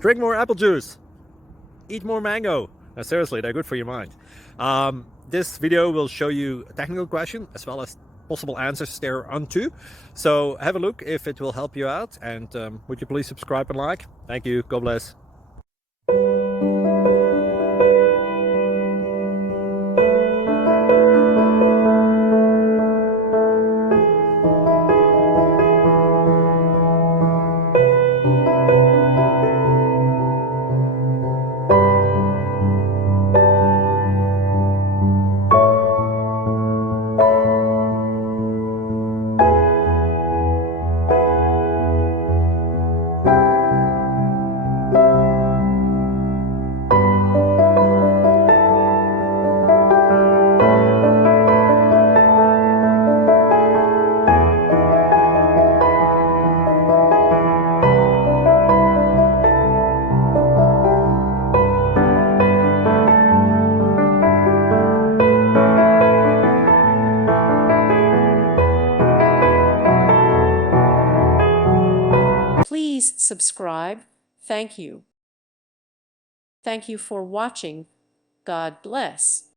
Drink more apple juice. Eat more mango. No, seriously, they're good for your mind. This video will show you a technical question as well as possible answers thereunto. So have a look if it will help you out, and would you please subscribe and like? Thank you. God bless. Please subscribe. Thank you. Thank you for watching. God bless.